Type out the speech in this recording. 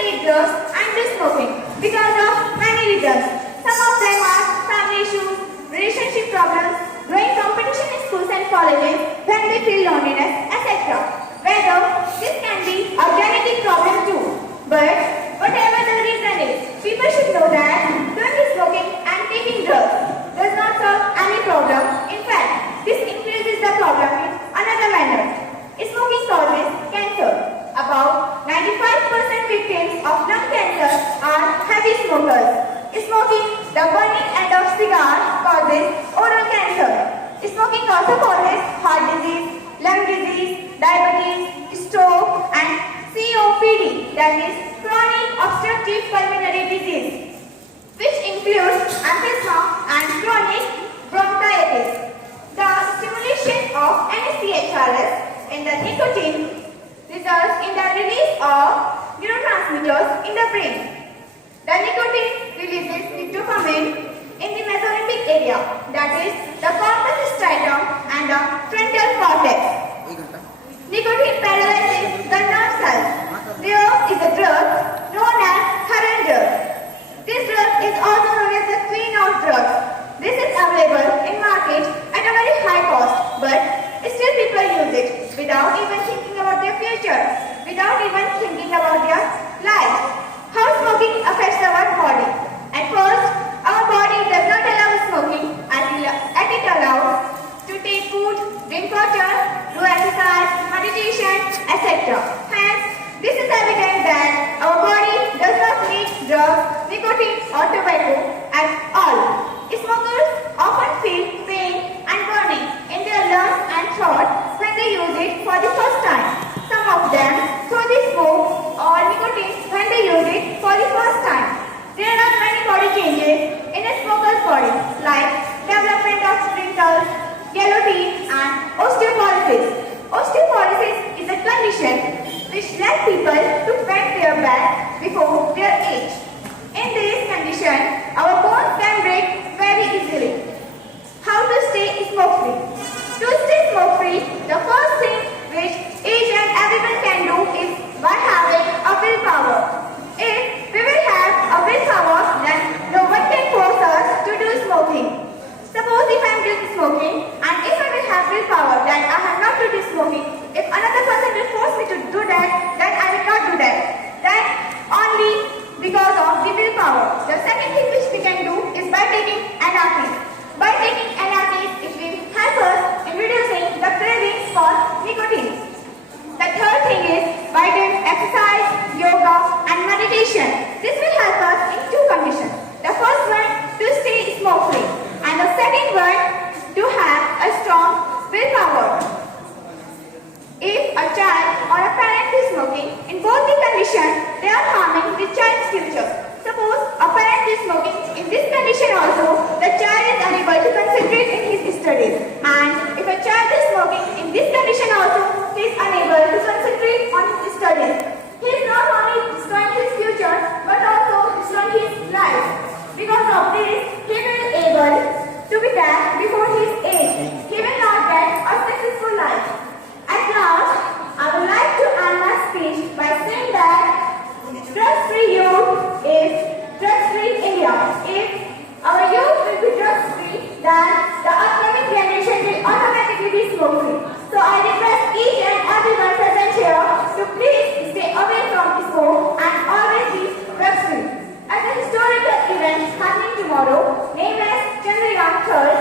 take drugs and do smoking because of many reasons. Some of them are family issues, relationship problems, growing competition in schools and colleges when they feel loneliness, etc. Whether this can be a genetic problem too. But whatever the reason is, people should know that doing smoking and taking drugs does not solve any problem. In fact, this increases the problem in another manner. Smoking causes cancer. About 95% victims of lung cancer are heavy smokers. Smoking, the burning end of cigar, causes oral cancer. Smoking also causes heart disease, lung disease, diabetes, stroke and COPD, that is chronic obstructive pulmonary disease, which includes asthma and chronic bronchitis. The stimulation of NACHRS in the nicotine results in the release of neurotransmitters in the brain. The nicotine releases the dopamine in the mesolimbic area, that is the corpus striatum and the frontal cortex. Nicotine paralyzes the nerve cells. There is a drug known as heroin drug. This drug is also known as the queen of drugs. This is available in market at a very high cost, but still people use it without even thinking about their future, without even thinking about their life. How smoking affects our body? At first, our body does not allow smoking as it allows to take food, drink water, do exercise, meditation, etc. Hence, this is evident that our body does not need drugs, nicotine or tobacco at all. Smokers often feel pain and burning in their lungs and throat when they use it for the first time. Some of them throw the smoke or nicotine when they use it for the first time. There are many body changes in a smoker's body, like development of wrinkles, yellow teeth, and osteoporosis. Osteoporosis is a condition which leads people to bend their back before their age. In this condition, our bones can break very easily. How to stay smoke-free? To stay smoke-free, the first thing which each and everyone can do is by having a willpower. If we will have a willpower, then no one can force us to do smoking. Suppose if I am doing smoking and if I will have willpower that I have not to do smoking, if another person will force me to do that, then I will not do that. Then only because of the willpower. The second thing which we can do is by taking NRTs. By taking NRTs, it will help us in reducing the cravings for nicotine. The third thing is by doing exercise, yoga and meditation. This will help us in two conditions. The first one, to stay smoke-free, and the second one, to have a strong willpower. If a child or a parent is smoking, in both the conditions, they are harming the child's future. Suppose a parent is smoking, in this condition also, the child is unable to concentrate in his studies. And if a child is smoking, in this condition also, he is unable to concentrate on his studies. He is not only destroying his future, but also destroying his life. Because of this, he will be able to be dead before his age. He will not get a successful life. At last, I would like to end my speech by saying that drug-free youth is drug-free India. If our youth will be drug-free, then the upcoming generation will automatically be smoke-free. So I request each and everyone present here to please stay away from smoke and always be drug-free. At a historical event happening tomorrow, named as Chandrayaan 3rd,